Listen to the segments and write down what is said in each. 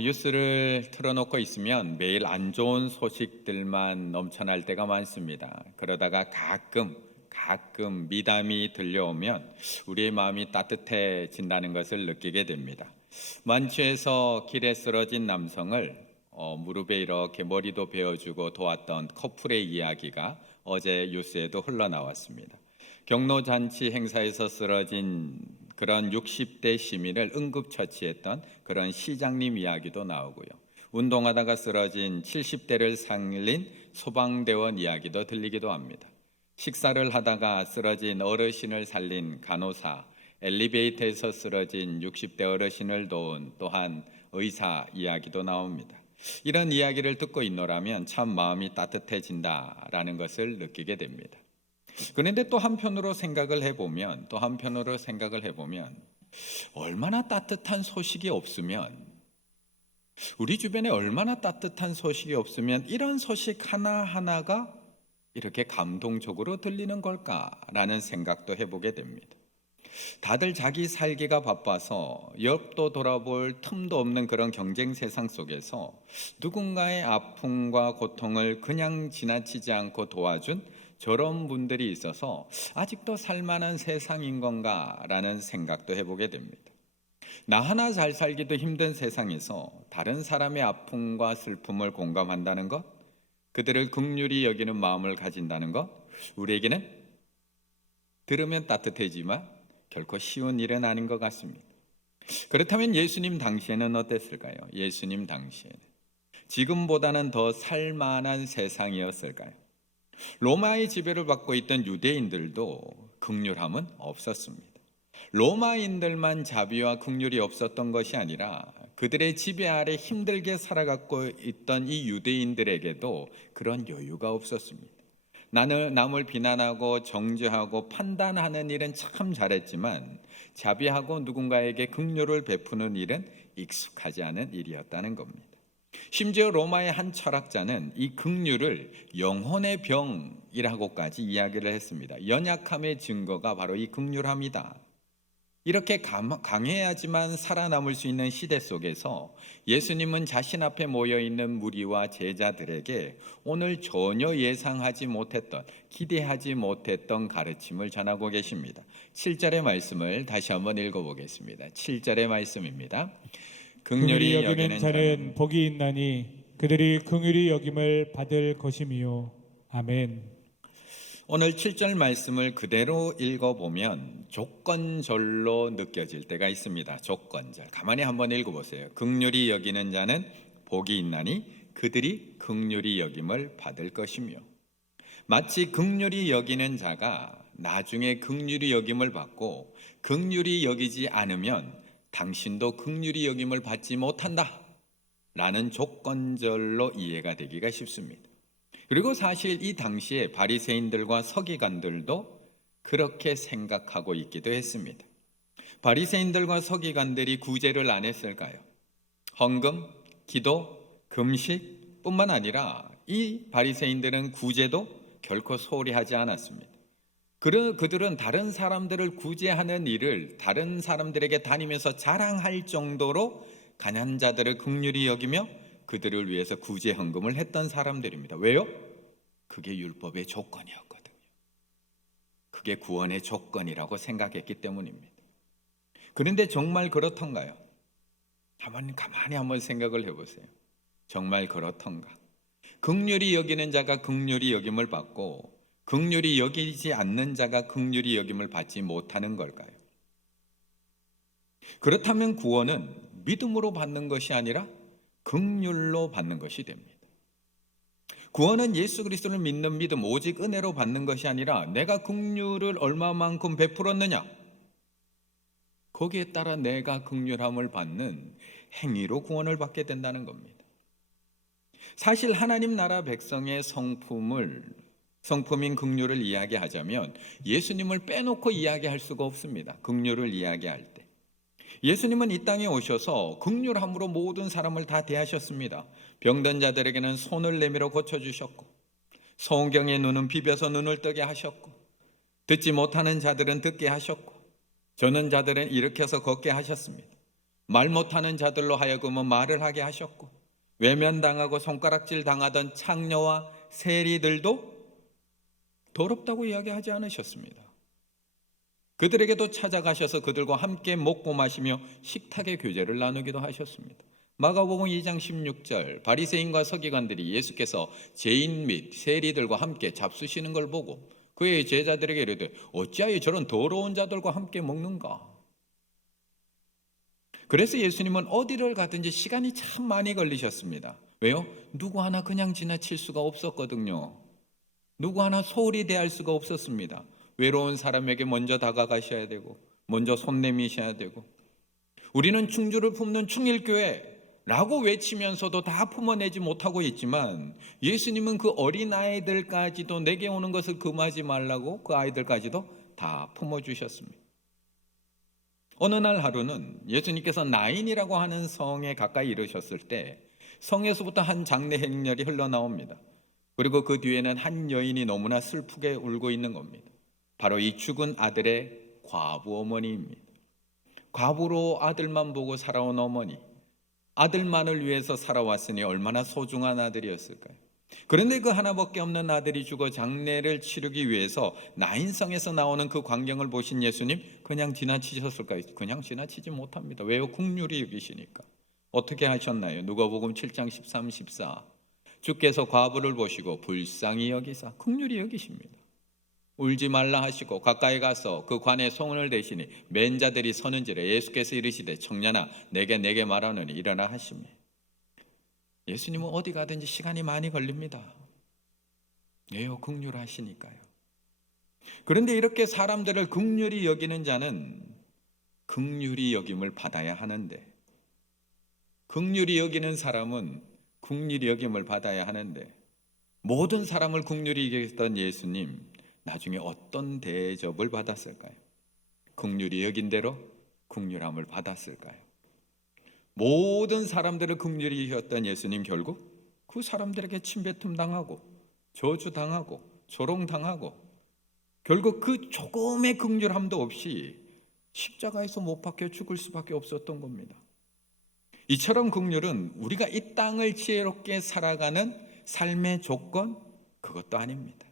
뉴스를 틀어놓고 있으면 매일 안 좋은 소식들만 넘쳐날 때가 많습니다. 그러다가 가끔 미담이 들려오면 우리의 마음이 따뜻해진다는 것을 느끼게 됩니다. 만취해서 길에 쓰러진 남성을 무릎에 이렇게 머리도 베어주고 도왔던 커플의 이야기가 어제 뉴스에도 흘러나왔습니다. 경로잔치 행사에서 쓰러진 그런 60대 시민을 응급처치했던 그런 시장님 이야기도 나오고요. 운동하다가 쓰러진 70대를 살린 소방대원 이야기도 들리기도 합니다. 식사를 하다가 쓰러진 어르신을 살린 간호사, 엘리베이터에서 쓰러진 60대 어르신을 도운 또한 의사 이야기도 나옵니다. 이런 이야기를 듣고 있노라면 참 마음이 따뜻해진다라는 것을 느끼게 됩니다. 그런데 또 한편으로 생각을 해보면 얼마나 따뜻한 소식이 없으면 우리 주변에 얼마나 따뜻한 소식이 없으면 이런 소식 하나하나가 이렇게 감동적으로 들리는 걸까라는 생각도 해보게 됩니다. 다들 자기 살기가 바빠서 옆도 돌아볼 틈도 없는 그런 경쟁 세상 속에서 누군가의 아픔과 고통을 그냥 지나치지 않고 도와준 저런 분들이 있어서 아직도 살만한 세상인 건가라는 생각도 해보게 됩니다. 나 하나 잘 살기도 힘든 세상에서 다른 사람의 아픔과 슬픔을 공감한다는 것, 그들을 긍휼히 여기는 마음을 가진다는 것, 우리에게는 들으면 따뜻해지만 결코 쉬운 일은 아닌 것 같습니다. 그렇다면 예수님 당시에는 어땠을까요? 예수님 당시에는 지금보다는 더 살만한 세상이었을까요? 로마의 지배를 받고 있던 유대인들도 긍휼함은 없었습니다. 로마인들만 자비와 긍휼이 없었던 것이 아니라 그들의 지배 아래 힘들게 살아가고 있던 이 유대인들에게도 그런 여유가 없었습니다. 나는 남을 비난하고 정죄하고 판단하는 일은 참 잘했지만 자비하고 누군가에게 긍휼을 베푸는 일은 익숙하지 않은 일이었다는 겁니다. 심지어 로마의 한 철학자는 이 긍휼을 영혼의 병이라고까지 이야기를 했습니다. 연약함의 증거가 바로 이 긍휼함이다. 이렇게 강해야지만 살아남을 수 있는 시대 속에서 예수님은 자신 앞에 모여있는 무리와 제자들에게 오늘 전혀 예상하지 못했던, 기대하지 못했던 가르침을 전하고 계십니다. 7절의 말씀을 다시 한번 읽어보겠습니다. 7절의 말씀입니다. 긍휼히 여기는 자는 복이 있나니 그들이 긍휼히 여김을 받을 것임이요. 아멘. 오늘 7절 말씀을 그대로 읽어보면 조건절로 느껴질 때가 있습니다. 조건절. 가만히 한번 읽어보세요. 긍휼히 여기는 자는 복이 있나니 그들이 긍휼히 여김을 받을 것이며, 마치 긍휼히 여기는 자가 나중에 긍휼히 여김을 받고 긍휼히 여기지 않으면 당신도 긍휼히 여김을 받지 못한다 라는 조건절로 이해가 되기가 쉽습니다. 그리고 사실 이 당시에 바리새인들과 서기관들도 그렇게 생각하고 있기도 했습니다. 바리새인들과 서기관들이 구제를 안 했을까요? 헌금, 기도, 금식 뿐만 아니라 이 바리새인들은 구제도 결코 소홀히 하지 않았습니다. 그들은 다른 사람들을 구제하는 일을 다른 사람들에게 다니면서 자랑할 정도로 가난한 자들을 긍휼히 여기며 그들을 위해서 구제 헌금을 했던 사람들입니다. 왜요? 그게 율법의 조건이었거든요. 그게 구원의 조건이라고 생각했기 때문입니다. 그런데 정말 그렇던가요? 가만히 한번 생각을 해보세요. 정말 그렇던가? 긍휼히 여기는 자가 긍휼히 여김을 받고 긍휼히 여기지 않는 자가 긍휼히 여김을 받지 못하는 걸까요? 그렇다면 구원은 믿음으로 받는 것이 아니라 긍휼로 받는 것이 됩니다. 구원은 예수 그리스도를 믿는 믿음, 오직 은혜로 받는 것이 아니라 내가 긍휼을 얼마만큼 베풀었느냐, 거기에 따라 내가 긍휼함을 받는 행위로 구원을 받게 된다는 겁니다. 사실 하나님 나라 백성의 성품인 긍휼을 이야기하자면 예수님을 빼놓고 이야기할 수가 없습니다. 긍휼을 이야기할 때 예수님은 이 땅에 오셔서 긍휼함으로 모든 사람을 다 대하셨습니다. 병든 자들에게는 손을 내밀어 고쳐주셨고, 성경의 눈은 비벼서 눈을 뜨게 하셨고, 듣지 못하는 자들은 듣게 하셨고, 저는 자들은 일으켜서 걷게 하셨습니다. 말 못하는 자들로 하여금은 말을 하게 하셨고, 외면당하고 손가락질 당하던 창녀와 세리들도 더럽다고 이야기하지 않으셨습니다. 그들에게도 찾아가셔서 그들과 함께 먹고 마시며 식탁의 교제를 나누기도 하셨습니다. 마가복음 2장 16절, 바리새인과 서기관들이 예수께서 죄인 및 세리들과 함께 잡수시는 걸 보고 그의 제자들에게 이르되 어찌하여 저런 더러운 자들과 함께 먹는가? 그래서 예수님은 어디를 가든지 시간이 참 많이 걸리셨습니다. 왜요? 누구 하나 그냥 지나칠 수가 없었거든요. 누구 하나 소홀히 대할 수가 없었습니다. 외로운 사람에게 먼저 다가가셔야 되고, 먼저 손 내미셔야 되고, 우리는 충주를 품는 충일교회라고 외치면서도 다 품어내지 못하고 있지만, 예수님은 그 어린아이들까지도 내게 오는 것을 금하지 말라고 그 아이들까지도 다 품어주셨습니다. 어느 날 하루는 예수님께서 나인이라고 하는 성에 가까이 이르셨을 때 성에서부터 한 장례 행렬이 흘러나옵니다. 그리고 그 뒤에는 한 여인이 너무나 슬프게 울고 있는 겁니다. 바로 이 죽은 아들의 과부 어머니입니다. 과부로 아들만 보고 살아온 어머니, 아들만을 위해서 살아왔으니 얼마나 소중한 아들이었을까요? 그런데 그 하나밖에 없는 아들이 죽어 장례를 치르기 위해서 나인성에서 나오는 그 광경을 보신 예수님 그냥 지나치셨을까요? 그냥 지나치지 못합니다. 왜요? 국률이 여기시니까. 어떻게 하셨나요? 누가복음 7장 13, 14. 주께서 과부를 보시고 불쌍히 여기사 국률이 여기십니다. 울지 말라 하시고 가까이 가서 그 관에 손을 대시니 맨 자들이 서는지라 예수께서 이르시되 청년아 내게 말하노니 일어나 하시며. 예수님은 어디 가든지 시간이 많이 걸립니다. 왜요? 긍휼하시니까요. 그런데 이렇게 사람들을 긍휼히 여기는 자는 긍휼히 여김을 받아야 하는데, 긍휼히 여기는 사람은 긍휼히 여김을 받아야 하는데, 모든 사람을 긍휼히 여기던 예수님 나중에 어떤 대접을 받았을까요? 긍휼히 여긴 대로 긍휼함을 받았을까요? 모든 사람들을 긍휼히 여겼던 예수님 결국 그 사람들에게 침뱉음 당하고 저주당하고 조롱당하고 결국 그 조금의 긍휼함도 없이 십자가에서 못 박혀 죽을 수밖에 없었던 겁니다. 이처럼 긍휼은 우리가 이 땅을 지혜롭게 살아가는 삶의 조건 그것도 아닙니다.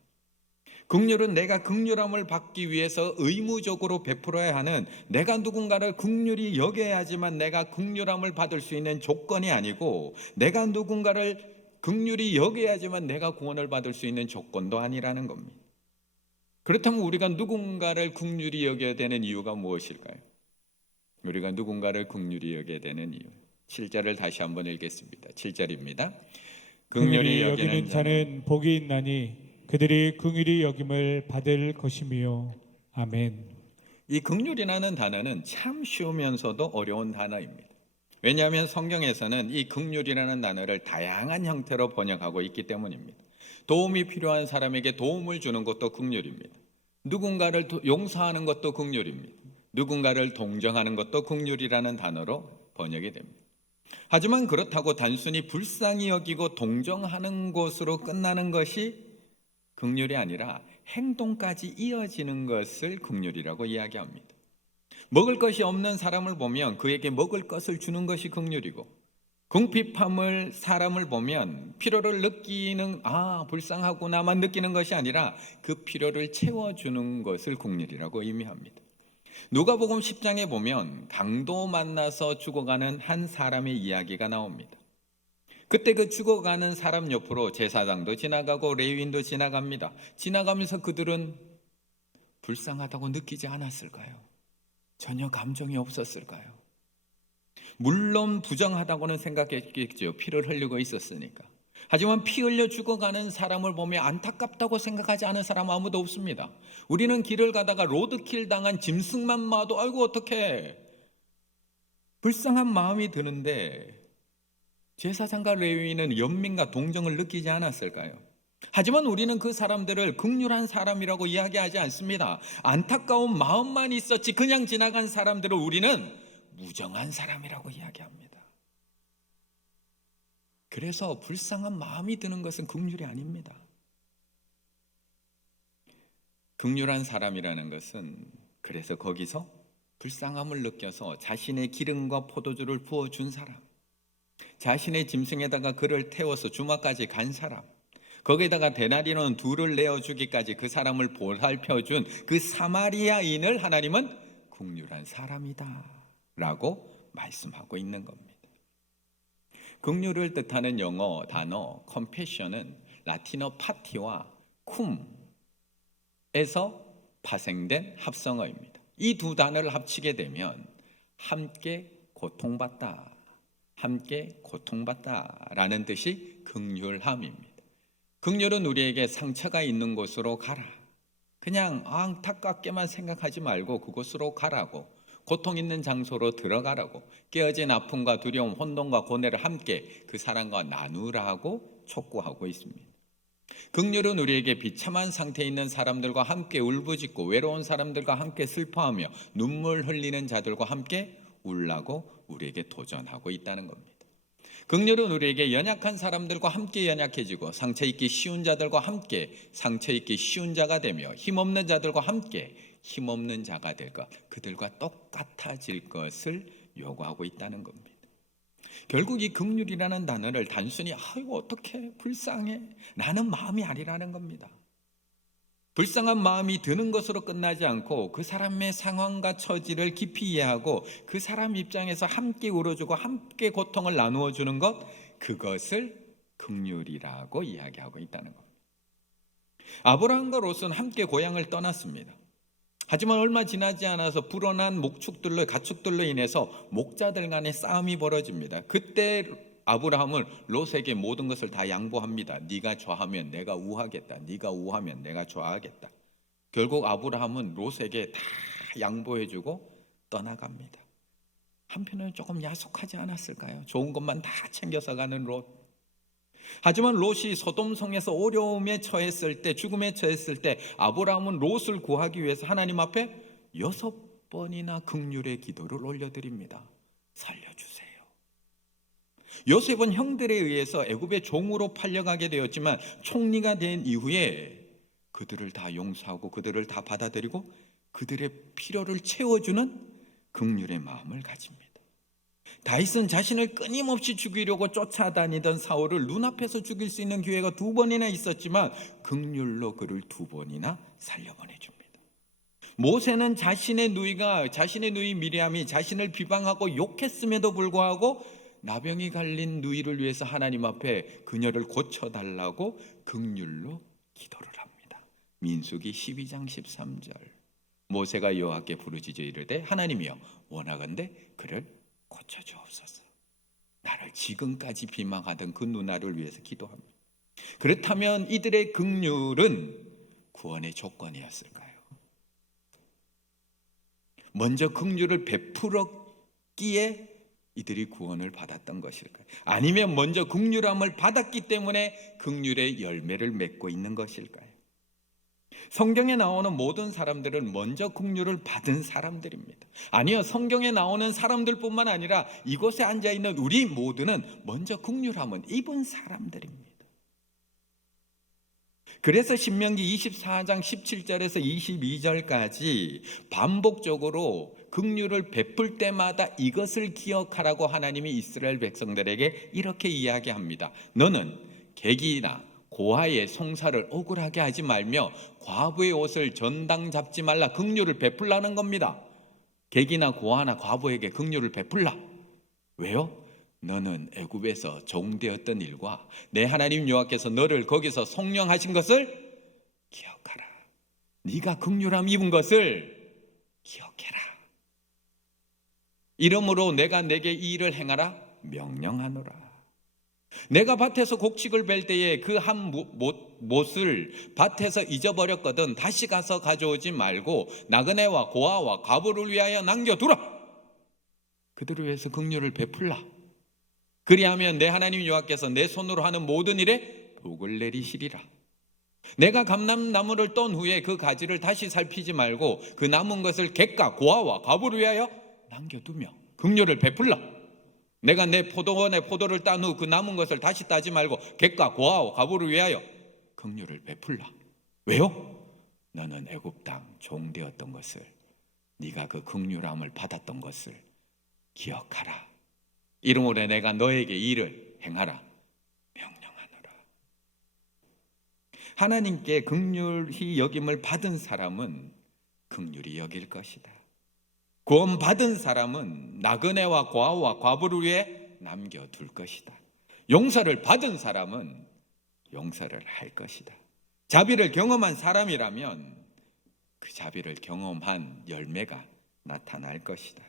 긍휼은 내가 긍휼함을 받기 위해서 의무적으로 베풀어야 하는, 내가 누군가를 긍휼히 여겨야지만 내가 긍휼함을 받을 수 있는 조건이 아니고, 내가 누군가를 긍휼히 여겨야지만 내가 구원을 받을 수 있는 조건도 아니라는 겁니다. 그렇다면 우리가 누군가를 긍휼히 여겨야 되는 이유가 무엇일까요? 우리가 누군가를 긍휼히 여겨야 되는 이유, 7절을 다시 한번 읽겠습니다. 7절입니다. 긍휼히 여기는 자는 복이 있나니 그들이 긍휼히 여김을 받을 것이며. 아멘. 이 긍휼이라는 단어는 참 쉬우면서도 어려운 단어입니다. 왜냐하면 성경에서는 이 긍휼이라는 단어를 다양한 형태로 번역하고 있기 때문입니다. 도움이 필요한 사람에게 도움을 주는 것도 긍휼입니다. 누군가를 용서하는 것도 긍휼입니다. 누군가를 동정하는 것도 긍휼이라는 단어로 번역이 됩니다. 하지만 그렇다고 단순히 불쌍히 여기고 동정하는 것으로 끝나는 것이 긍휼이 아니라 행동까지 이어지는 것을 긍휼이라고 이야기합니다. 먹을 것이 없는 사람을 보면 그에게 먹을 것을 주는 것이 긍휼이고, 궁핍함을 사람을 보면 필요를 느끼는 불쌍하구나만 느끼는 것이 아니라 그 필요를 채워주는 것을 긍휼이라고 의미합니다. 누가복음 10장에 보면 강도 만나서 죽어가는 한 사람의 이야기가 나옵니다. 그때 그 죽어가는 사람 옆으로 제사장도 지나가고 레위인도 지나갑니다. 지나가면서 그들은 불쌍하다고 느끼지 않았을까요? 전혀 감정이 없었을까요? 물론 부정하다고는 생각했겠죠. 피를 흘리고 있었으니까. 하지만 피 흘려 죽어가는 사람을 보며 안타깝다고 생각하지 않은 사람 아무도 없습니다. 우리는 길을 가다가 로드킬 당한 짐승만 봐도 아이고 어떡해, 불쌍한 마음이 드는데 제사장과 레위인은 연민과 동정을 느끼지 않았을까요? 하지만 우리는 그 사람들을 긍휼한 사람이라고 이야기하지 않습니다. 안타까운 마음만 있었지 그냥 지나간 사람들을 우리는 무정한 사람이라고 이야기합니다. 그래서 불쌍한 마음이 드는 것은 긍휼이 아닙니다. 긍휼한 사람이라는 것은 그래서 거기서 불쌍함을 느껴서 자신의 기름과 포도주를 부어준 사람, 자신의 짐승에다가 그를 태워서 주막까지 간 사람, 거기에다가 데나리온 2를 내어주기까지 그 사람을 보살펴준 그 사마리아인을 하나님은 긍휼한 사람이다 라고 말씀하고 있는 겁니다. 긍휼을 뜻하는 영어 단어 compassion은 라틴어 파티와 쿰에서 파생된 합성어입니다. 이 두 단어를 합치게 되면 함께 고통받다, 함께 고통받다라는 뜻이 긍휼함입니다. 긍휼은 우리에게 상처가 있는 곳으로 가라, 그냥 안타깝게만 생각하지 말고 그곳으로 가라고, 고통 있는 장소로 들어가라고, 깨어진 아픔과 두려움, 혼돈과 고뇌를 함께 그 사람과 나누라고 촉구하고 있습니다. 긍휼은 우리에게 비참한 상태에 있는 사람들과 함께 울부짖고 외로운 사람들과 함께 슬퍼하며 눈물 흘리는 자들과 함께 울라고 우리에게 도전하고 있다는 겁니다. 긍휼은 우리에게 연약한 사람들과 함께 연약해지고 상처 입기 쉬운 자들과 함께 상처 입기 쉬운 자가 되며 힘없는 자들과 함께 힘없는 자가 될 것, 그들과 똑같아질 것을 요구하고 있다는 겁니다. 결국 이 긍휼이라는 단어를 단순히 아이고 어떡해 불쌍해 라는 마음이 아니라는 겁니다. 불쌍한 마음이 드는 것으로 끝나지 않고 그 사람의 상황과 처지를 깊이 이해하고 그 사람 입장에서 함께 울어주고 함께 고통을 나누어 주는 것, 그것을 긍휼이라고 이야기하고 있다는 겁니다. 아브라함과 롯은 함께 고향을 떠났습니다. 하지만 얼마 지나지 않아서 불어난 목축들로 가축들로 인해서 목자들 간의 싸움이 벌어집니다. 그때 아브라함은 롯에게 모든 것을 다 양보합니다. 네가 좌하면 내가 우하겠다, 네가 우하면 내가 좌하겠다. 결국 아브라함은 롯에게 다 양보해주고 떠나갑니다. 한편은 조금 야속하지 않았을까요? 좋은 것만 다 챙겨서 가는 롯. 하지만 롯이 소돔성에서 어려움에 처했을 때, 죽음에 처했을 때 아브라함은 롯을 구하기 위해서 하나님 앞에 6번이나 긍휼의 기도를 올려드립니다. 살려주세요. 요셉은 형들에 의해서 애굽의 종으로 팔려가게 되었지만 총리가 된 이후에 그들을 다 용서하고 그들을 다 받아들이고 그들의 필요를 채워주는 긍휼의 마음을 가집니다. 다윗은 자신을 끊임없이 죽이려고 쫓아다니던 사울을 눈앞에서 죽일 수 있는 기회가 2번이나 있었지만 긍휼로 그를 2번이나 살려보내줍니다. 모세는 자신의 누이 미리암이 자신을 비방하고 욕했음에도 불구하고 나병이 갈린 누이를 위해서 하나님 앞에 그녀를 고쳐달라고 긍휼로 기도를 합니다. 민수기 12장 13절. 모세가 여호와께 부르짖어 이르되 하나님이여 원하건대 그를 고쳐주옵소서. 나를 지금까지 비방하던 그 누나를 위해서 기도합니다. 그렇다면 이들의 긍휼은 구원의 조건이었을까요? 먼저 긍휼을 베풀었기에 이들이 구원을 받았던 것일까요? 아니면 먼저 긍휼함을 받았기 때문에 긍휼의 열매를 맺고 있는 것일까요? 성경에 나오는 모든 사람들은 먼저 긍휼을 받은 사람들입니다. 아니요, 성경에 나오는 사람들뿐만 아니라 이곳에 앉아있는 우리 모두는 먼저 긍휼함은 입은 사람들입니다. 그래서 신명기 24장 17절에서 22절까지 반복적으로 긍휼을 베풀 때마다 이것을 기억하라고 하나님이 이스라엘 백성들에게 이렇게 이야기합니다. 너는 객이나 고아의 송사를 억울하게 하지 말며 과부의 옷을 전당 잡지 말라. 긍휼을 베풀라는 겁니다. 객이나 고아나 과부에게 긍휼을 베풀라. 왜요? 너는 애굽에서 종되었던 일과 내 하나님 여호와께서 너를 거기서 성령하신 것을 기억하라. 네가 긍휼함 입은 것을 기억해라. 이러므로 내가 내게 이 일을 행하라 명령하노라. 내가 밭에서 곡식을 벨 때에 그 한 못을 밭에서 잊어버렸거든 다시 가서 가져오지 말고 나그네와 고아와 과부를 위하여 남겨두라. 그들을 위해서 긍휼을 베풀라. 그리하면 내 하나님 여호와께서 내 손으로 하는 모든 일에 복을 내리시리라. 내가 감람나무를 떤 후에 그 가지를 다시 살피지 말고 그 남은 것을 객과 고아와 과부를 위하여 남겨두며 긍휼을 베풀라. 내가 내 포도원에 포도를 딴 후 그 남은 것을 다시 따지 말고 객과 고아와 과부를 위하여 긍휼을 베풀라. 왜요? 너는 애굽 땅 종되었던 것을 네가 그 긍휼함을 받았던 것을 기억하라. 이러므로 내가 너에게 이를 행하라 명령하노라. 하나님께 긍휼히 여김을 받은 사람은 긍휼히 여길 것이다. 구원받은 사람은 나그네와 고아와 과부를 위해 남겨둘 것이다. 용서를 받은 사람은 용서를 할 것이다. 자비를 경험한 사람이라면 그 자비를 경험한 열매가 나타날 것이다.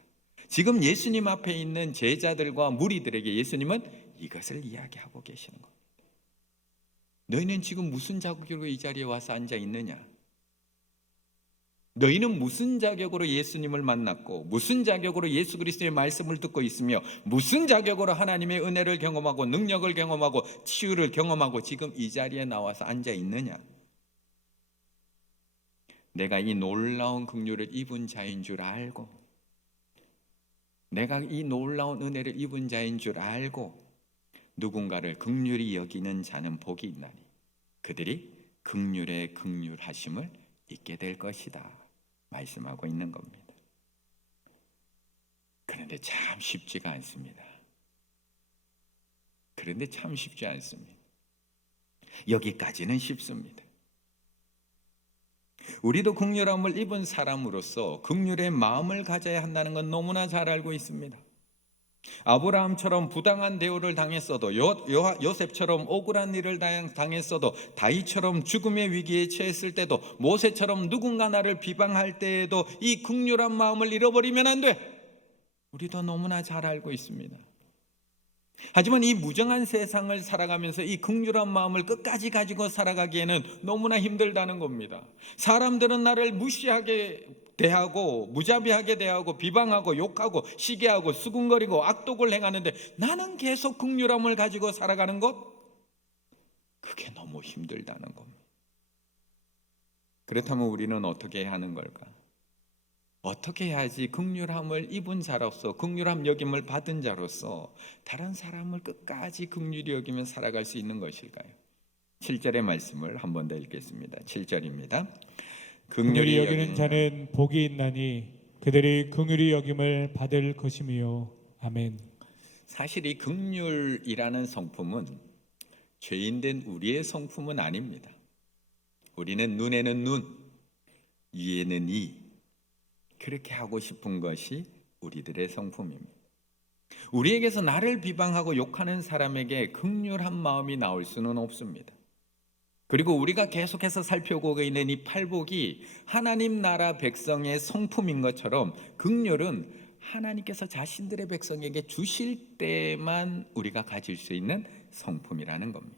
지금 예수님 앞에 있는 제자들과 무리들에게 예수님은 이것을 이야기하고 계시는 겁니다. 너희는 지금 무슨 자격으로 이 자리에 와서 앉아 있느냐? 너희는 무슨 자격으로 예수님을 만났고 무슨 자격으로 예수 그리스도의 말씀을 듣고 있으며 무슨 자격으로 하나님의 은혜를 경험하고 능력을 경험하고 치유를 경험하고 지금 이 자리에 나와서 앉아 있느냐? 내가 이 놀라운 긍휼을 입은 자인 줄 알고, 내가 이 놀라운 은혜를 입은 자인 줄 알고 누군가를 긍휼히 여기는 자는 복이 있나니 그들이 긍휼의 긍휼하심을 잊게 될 것이다 말씀하고 있는 겁니다. 그런데 참 쉽지가 않습니다. 그런데 참 쉽지 않습니다. 여기까지는 쉽습니다. 우리도 긍휼함을 입은 사람으로서 긍휼의 마음을 가져야 한다는 건 너무나 잘 알고 있습니다. 아브라함처럼 부당한 대우를 당했어도 요셉처럼 억울한 일을 당했어도 다윗처럼 죽음의 위기에 처했을 때도 모세처럼 누군가 나를 비방할 때에도 이 긍휼한 마음을 잃어버리면 안 돼. 우리도 너무나 잘 알고 있습니다. 하지만 이 무정한 세상을 살아가면서 이 긍휼한 마음을 끝까지 가지고 살아가기에는 너무나 힘들다는 겁니다. 사람들은 나를 무시하게 대하고 무자비하게 대하고 비방하고 욕하고 시기하고 수군거리고 악독을 행하는데 나는 계속 긍휼함을 가지고 살아가는 것, 그게 너무 힘들다는 겁니다. 그렇다면 우리는 어떻게 해야 하는 걸까? 어떻게 해야지 긍휼함을 입은 자로서 긍휼함 여김을 받은 자로서 다른 사람을 끝까지 긍휼히 여기며 살아갈 수 있는 것일까요? 7절의 말씀을 한 번 더 읽겠습니다. 7절입니다. 긍휼히 여기는 자는 복이 있나니 그들이 긍휼히 여김을 받을 것이며. 아멘. 사실 이 긍휼이라는 성품은 죄인된 우리의 성품은 아닙니다. 우리는 눈에는 눈, 이에는 이, 그렇게 하고 싶은 것이 우리들의 성품입니다. 우리에게서 나를 비방하고 욕하는 사람에게 긍휼한 마음이 나올 수는 없습니다. 그리고 우리가 계속해서 살펴보고 있는 이 팔복이 하나님 나라 백성의 성품인 것처럼 긍휼은 하나님께서 자신들의 백성에게 주실 때만 우리가 가질 수 있는 성품이라는 겁니다.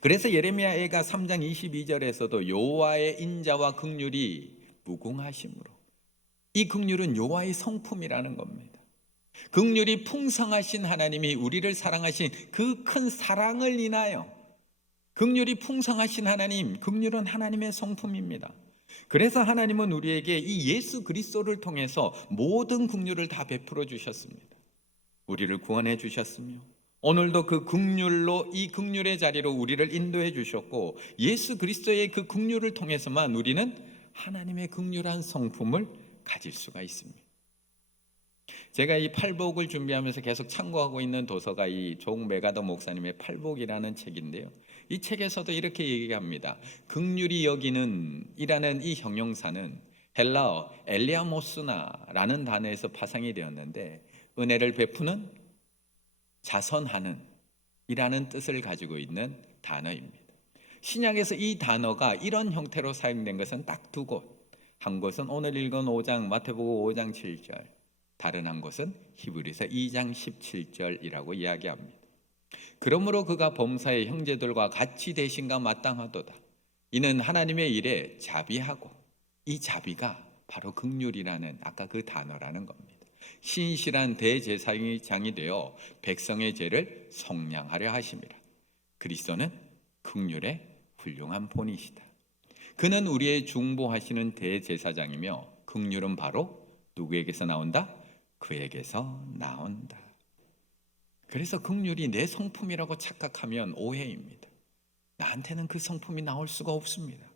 그래서 예레미야가 3장 22절에서도 여호와의 인자와 긍휼이 무궁하심으로, 이 긍휼은 여호와의 성품이라는 겁니다. 긍휼이 풍성하신 하나님이 우리를 사랑하신 그 큰 사랑을 인하여, 긍휼이 풍성하신 하나님, 긍휼은 하나님의 성품입니다. 그래서 하나님은 우리에게 이 예수 그리스도를 통해서 모든 긍휼을 다 베풀어 주셨습니다. 우리를 구원해 주셨으며 오늘도 그 긍휼로 이 긍휼의 자리로 우리를 인도해 주셨고 예수 그리스도의 그 긍휼을 통해서만 우리는 하나님의 긍휼한 성품을 가질 수가 있습니다. 제가 이 팔복을 준비하면서 계속 참고하고 있는 도서가 이 종 메가더 목사님의 팔복이라는 책인데요. 이 책에서도 이렇게 얘기합니다. 긍휼히 여기는 이라는 이 형용사는 헬라어 엘리아모스나라는 단어에서 파생이 되었는데 은혜를 베푸는, 자선하는 이라는 뜻을 가지고 있는 단어입니다. 신약에서 이 단어가 이런 형태로 사용된 것은 딱 두 곳. 한 곳은 오늘 읽은 5장 마태복음 5장 7절, 다른 한 곳은 히브리서 2장 17절이라고 이야기합니다. 그러므로 그가 범사의 형제들과 같이 대신과 마땅하도다. 이는 하나님의 일에 자비하고, 이 자비가 바로 긍휼이라는 아까 그 단어라는 겁니다. 신실한 대제사장이 되어 백성의 죄를 속량하려 하심이라. 그리스도는 긍휼의 훌륭한 본이시다. 그는 우리의 중보하시는 대제사장이며 긍휼은 바로 누구에게서 나온다? 그에게서 나온다. 그래서 긍휼이 내 성품이라고 착각하면 오해입니다. 나한테는 그 성품이 나올 수가 없습니다.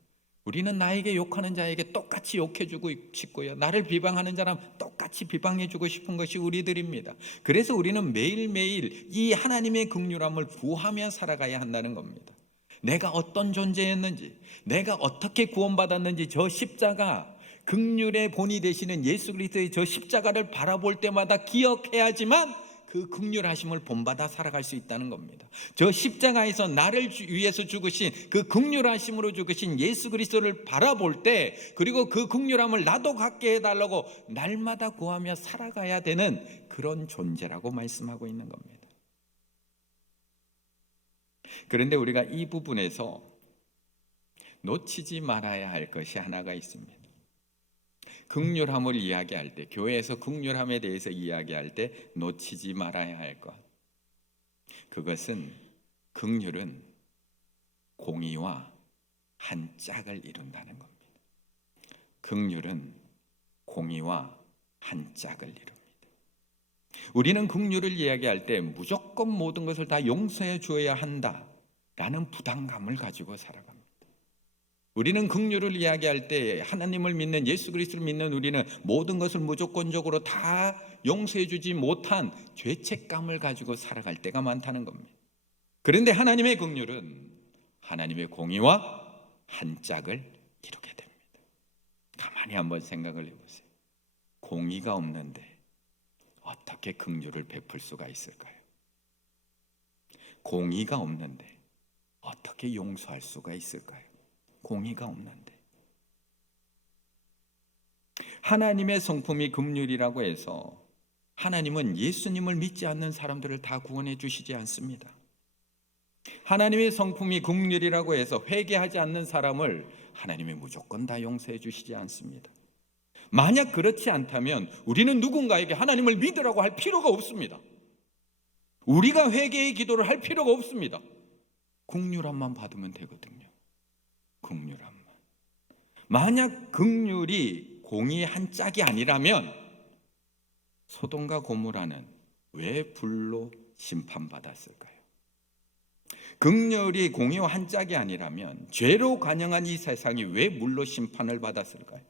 우리는 나에게 욕하는 자에게 똑같이 욕해주고 싶고요, 나를 비방하는 사람 똑같이 비방해주고 싶은 것이 우리들입니다. 그래서 우리는 매일매일 이 하나님의 긍휼함을 구하며 살아가야 한다는 겁니다. 내가 어떤 존재였는지, 내가 어떻게 구원받았는지, 저 십자가, 긍휼의 본이 되시는 예수 그리스도의 저 십자가를 바라볼 때마다 기억해야지만 그 긍휼하심을 본받아 살아갈 수 있다는 겁니다. 저 십자가에서 나를 위해서 죽으신 그 긍휼하심으로 죽으신 예수 그리스도를 바라볼 때, 그리고 그 긍휼함을 나도 갖게 해달라고 날마다 구하며 살아가야 되는 그런 존재라고 말씀하고 있는 겁니다. 그런데 우리가 이 부분에서 놓치지 말아야 할 것이 하나가 있습니다. 긍휼함을 이야기할 때, 교회에서 긍휼함에 대해서 이야기할 때 놓치지 말아야 할 것, 그것은 긍휼은 공의와 한 짝을 이룬다는 겁니다. 긍휼은 공의와 한 짝을 이룹니다. 우리는 긍휼을 이야기할 때 무조건 모든 것을 다 용서해 주어야 한다라는 부담감을 가지고 살아갑니다. 우리는 긍휼을 이야기할 때 하나님을 믿는, 예수 그리스도를 믿는 우리는 모든 것을 무조건적으로 다 용서해 주지 못한 죄책감을 가지고 살아갈 때가 많다는 겁니다. 그런데 하나님의 긍휼은 하나님의 공의와 한 짝을 이루게 됩니다. 가만히 한번 생각을 해보세요. 공의가 없는데 어떻게 긍휼을 베풀 수가 있을까요? 공의가 없는데 어떻게 용서할 수가 있을까요? 공의가 없는데. 하나님의 성품이 긍휼이라고 해서 하나님은 예수님을 믿지 않는 사람들을 다 구원해 주시지 않습니다. 하나님의 성품이 긍휼이라고 해서 회개하지 않는 사람을 하나님이 무조건 다 용서해 주시지 않습니다. 만약 그렇지 않다면 우리는 누군가에게 하나님을 믿으라고 할 필요가 없습니다. 우리가 회개의 기도를 할 필요가 없습니다. 긍휼함만 받으면 되거든요. 긍휼함만. 만약 긍휼이 공의 한 짝이 아니라면 소돔과 고모라는 왜 불로 심판받았을까요? 긍휼이 공의와 한 짝이 아니라면 죄로 관영한 이 세상이 왜 물로 심판을 받았을까요?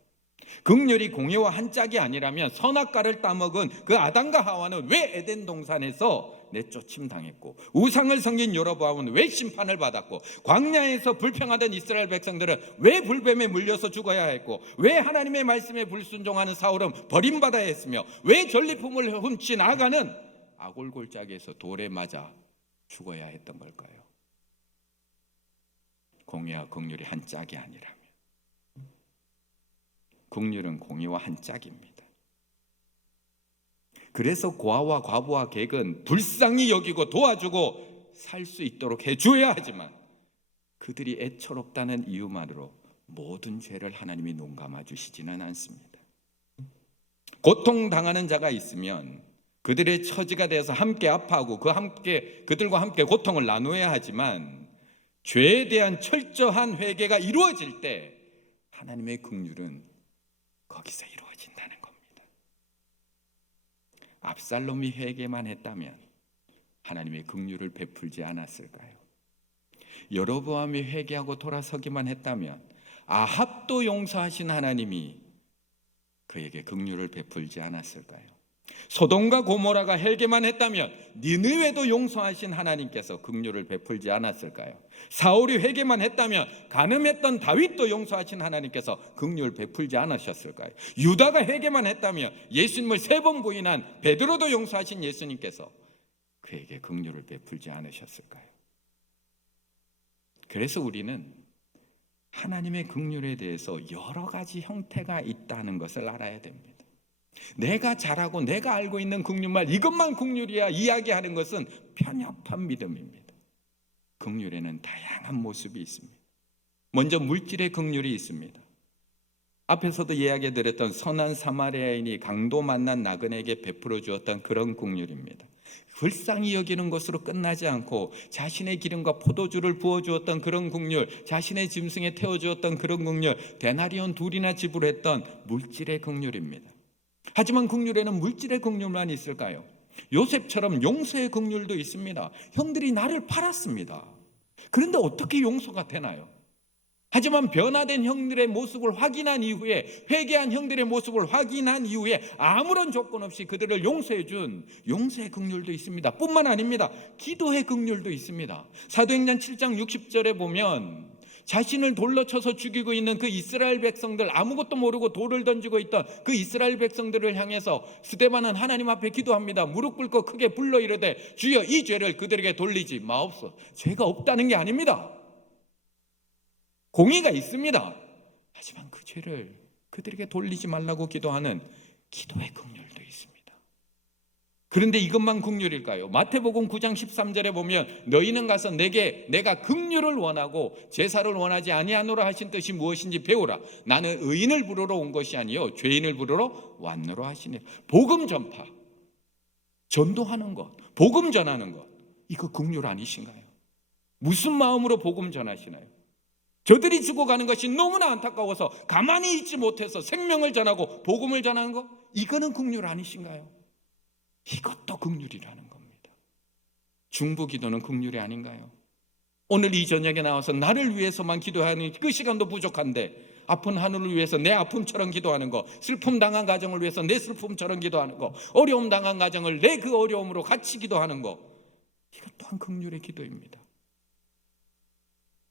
긍휼이 공의와 한 짝이 아니라면 선악과를 따먹은 그 아담과 하와는 왜 에덴 동산에서 내쫓임 당했고, 우상을 섬긴 여로보암은 왜 심판을 받았고, 광야에서 불평하던 이스라엘 백성들은 왜 불뱀에 물려서 죽어야 했고, 왜 하나님의 말씀에 불순종하는 사울은 버림받아야 했으며, 왜 전리품을 훔친 아가는 아골골짜기에서 돌에 맞아 죽어야 했던 걸까요? 공의와 긍휼이 한 짝이 아니라면. 긍휼은 공의와 한 짝입니다. 그래서 고아와 과부와 객은 불쌍히 여기고 도와주고 살 수 있도록 해줘야 하지만, 그들이 애처롭다는 이유만으로 모든 죄를 하나님이 눈감아 주시지는 않습니다. 고통당하는 자가 있으면 그들의 처지가 되어서 함께 아파하고 그들과 함께 고통을 나누어야 하지만, 죄에 대한 철저한 회개가 이루어질 때 하나님의 긍휼은 거기서 이루어진다는 겁니다. 압살롬이 회개만 했다면 하나님의 긍휼을 베풀지 않았을까요? 여로보암이 회개하고 돌아서기만 했다면 아합도 용서하신 하나님이 그에게 긍휼을 베풀지 않았을까요? 소돔과 고모라가 회개만 했다면 니느웨도 용서하신 하나님께서 긍휼을 베풀지 않았을까요? 사울이 회개만 했다면 간음했던 다윗도 용서하신 하나님께서 긍휼을 베풀지 않으셨을까요? 유다가 회개만 했다면 예수님을 3번 부인한 베드로도 용서하신 예수님께서 그에게 긍휼을 베풀지 않으셨을까요? 그래서 우리는 하나님의 긍휼에 대해서 여러 가지 형태가 있다는 것을 알아야 됩니다. 내가 잘하고 내가 알고 있는 긍휼말, 이것만 긍휼이야 이야기하는 것은 편협한 믿음입니다. 긍휼에는 다양한 모습이 있습니다. 먼저 물질의 긍휼이 있습니다. 앞에서도 이야기 드렸던 선한 사마리아인이 강도 만난 나그네에게 베풀어 주었던 그런 긍휼입니다. 불쌍히 여기는 것으로 끝나지 않고 자신의 기름과 포도주를 부어주었던 그런 긍휼, 자신의 짐승에 태워주었던 그런 긍휼, 데나리온 2이나 지불했던 물질의 긍휼입니다. 하지만 긍휼에는 물질의 긍휼만 있을까요? 요셉처럼 용서의 긍휼도 있습니다. 형들이 나를 팔았습니다. 그런데 어떻게 용서가 되나요? 하지만 변화된 형들의 모습을 확인한 이후에, 회개한 형들의 모습을 확인한 이후에 아무런 조건 없이 그들을 용서해 준 용서의 긍휼도 있습니다. 뿐만 아닙니다. 기도의 긍휼도 있습니다. 사도행전 7장 60절에 보면 자신을 돌로 쳐서 죽이고 있는 그 이스라엘 백성들, 아무것도 모르고 돌을 던지고 있던 그 이스라엘 백성들을 향해서 스데반은 하나님 앞에 기도합니다. 무릎 꿇고 크게 불러 이르되 주여 이 죄를 그들에게 돌리지 마옵소서. 죄가 없다는 게 아닙니다. 공의가 있습니다. 하지만 그 죄를 그들에게 돌리지 말라고 기도하는 기도의 긍휼도 있습니다. 그런데 이것만 긍휼일까요? 마태복음 9장 13절에 보면 너희는 가서 내가 긍휼을 원하고 제사를 원하지 아니하노라 하신 뜻이 무엇인지 배우라. 나는 의인을 부르러 온 것이 아니요 죄인을 부르러 왔노라 하시니. 복음 전파, 전도하는 것, 복음 전하는 것, 이거 긍휼 아니신가요? 무슨 마음으로 복음 전하시나요? 저들이 죽어가는 것이 너무나 안타까워서 가만히 있지 못해서 생명을 전하고 복음을 전하는 것, 이거는 긍휼 아니신가요? 이것도 긍휼이라는 겁니다. 중보기도는 긍휼이 아닌가요? 오늘 이 저녁에 나와서 나를 위해서만 기도하는 그 시간도 부족한데 아픈 하늘을 위해서 내 아픔처럼 기도하는 거, 슬픔 당한 가정을 위해서 내 슬픔처럼 기도하는 거, 어려움 당한 가정을 내 그 어려움으로 같이 기도하는 거, 이것 또한 긍휼의 기도입니다.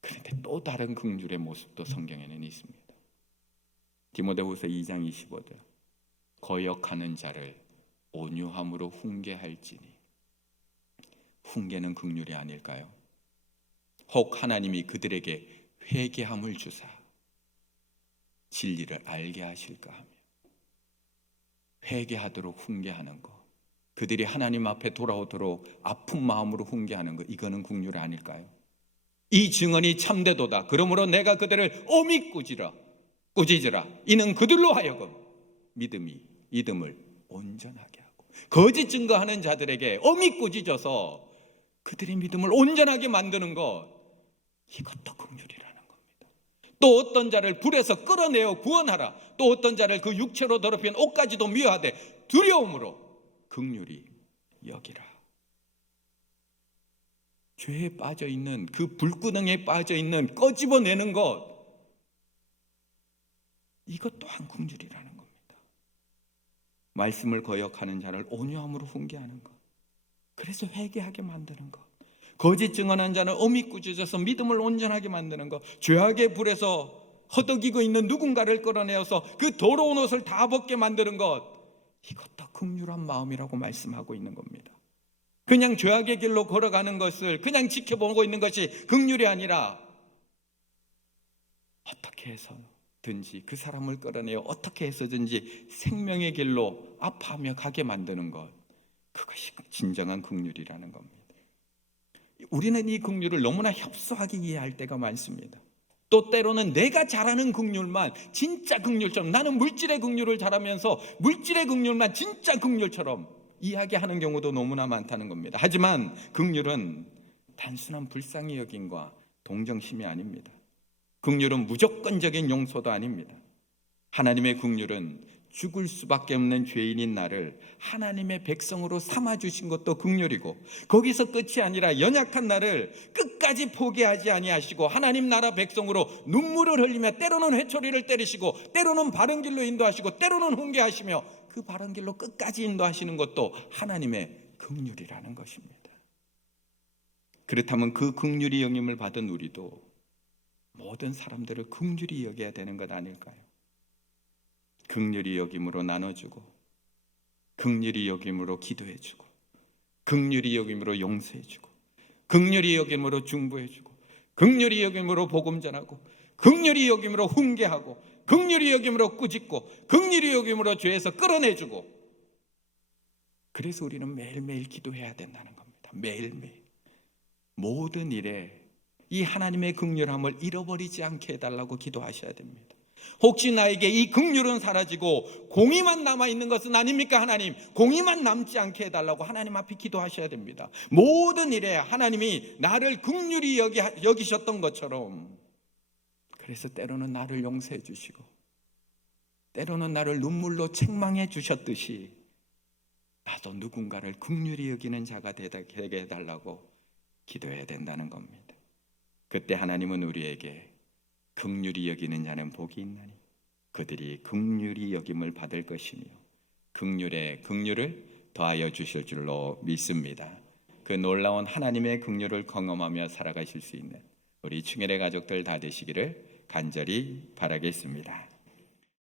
그런데 또 다른 긍휼의 모습도 성경에는 있습니다. 디모데후서 2장 25절 거역하는 자를 온유함으로 훈계할지니. 훈계는 긍휼이 아닐까요? 혹 하나님이 그들에게 회개함을 주사 진리를 알게 하실까 하며. 회개하도록 훈계하는 것, 그들이 하나님 앞에 돌아오도록 아픈 마음으로 훈계하는 것, 이거는 긍휼이 아닐까요? 이 증언이 참되도다. 그러므로 내가 그들을 엄히 꾸짖으라. 이는 그들로 하여금 믿음을 온전하게 하고, 거짓 증거하는 자들에게 엄히 꾸짖어서 그들의 믿음을 온전하게 만드는 것, 이것도 긍휼이라는 겁니다. 또 어떤 자를 불에서 끌어내어 구원하라. 또 어떤 자를 그 육체로 더럽힌 옷까지도 미워하되 두려움으로 긍휼히 여기라. 죄에 빠져있는, 그 불구덩이에 빠져있는 꺼집어내는 것, 이것 또한 긍휼이라는 겁니다. 말씀을 거역하는 자를 온유함으로 훈계하는 것, 그래서 회개하게 만드는 것, 거짓 증언한 자는 엄히 꾸짖어서 믿음을 온전하게 만드는 것, 죄악의 불에서 허덕이고 있는 누군가를 끌어내어서 그 더러운 옷을 다 벗게 만드는 것, 이것도 긍휼한 마음이라고 말씀하고 있는 겁니다. 그냥 죄악의 길로 걸어가는 것을 그냥 지켜보고 있는 것이 긍휼이 아니라 어떻게 해서든지 그 사람을 끌어내어 어떻게 해서든지 생명의 길로 아파하며 가게 만드는 것, 그것이 진정한 긍휼이라는 겁니다. 우리는 이 긍휼을 너무나 협소하게 이해할 때가 많습니다. 또 때로는 내가 잘하는 긍휼만 진짜 긍휼처럼, 나는 물질의 긍휼을 잘하면서 물질의 긍휼만 진짜 긍휼처럼 이야기하는 경우도 너무나 많다는 겁니다. 하지만 긍휼은 단순한 불쌍히 여김과 동정심이 아닙니다. 긍휼은 무조건적인 용서도 아닙니다. 하나님의 긍휼은 죽을 수밖에 없는 죄인인 나를 하나님의 백성으로 삼아주신 것도 긍휼이고, 거기서 끝이 아니라 연약한 나를 끝까지 포기하지 아니하시고 하나님 나라 백성으로 눈물을 흘리며 때로는 회초리를 때리시고 때로는 바른 길로 인도하시고 때로는 훈계하시며 그 바른 길로 끝까지 인도하시는 것도 하나님의 긍휼이라는 것입니다. 그렇다면 그 긍휼히 여김을 받은 우리도 모든 사람들을 긍휼히 여겨야 되는 것 아닐까요? 긍휼히 여김으로 나눠주고, 긍휼히 여김으로 기도해주고, 긍휼히 여김으로 용서해주고, 긍휼히 여김으로 중보해주고, 긍휼히 여김으로 복음 전하고, 긍휼히 여김으로 훈계하고, 긍휼히 여김으로 꾸짖고, 긍휼히 여김으로 죄에서 끌어내주고. 그래서 우리는 매일매일 기도해야 된다는 겁니다. 매일매일 모든 일에 이 하나님의 긍휼함을 잃어버리지 않게 해달라고 기도하셔야 됩니다. 혹시 나에게 이 긍휼은 사라지고 공의만 남아있는 것은 아닙니까? 하나님, 공의만 남지 않게 해달라고 하나님 앞에 기도하셔야 됩니다. 모든 일에 하나님이 나를 긍휼히 여기셨던 것처럼, 그래서 때로는 나를 용서해 주시고 때로는 나를 눈물로 책망해 주셨듯이 나도 누군가를 긍휼히 여기는 자가 되게 해달라고 기도해야 된다는 겁니다. 그때 하나님은 우리에게 긍휼히 여기는 자는 복이 있나니 그들이 긍휼히 여김을 받을 것이며 긍휼에 긍휼을 더하여 주실 줄로 믿습니다. 그 놀라운 하나님의 긍휼을 경험하며 살아가실 수 있는 우리 충혈의 가족들 다 되시기를 간절히 바라겠습니다.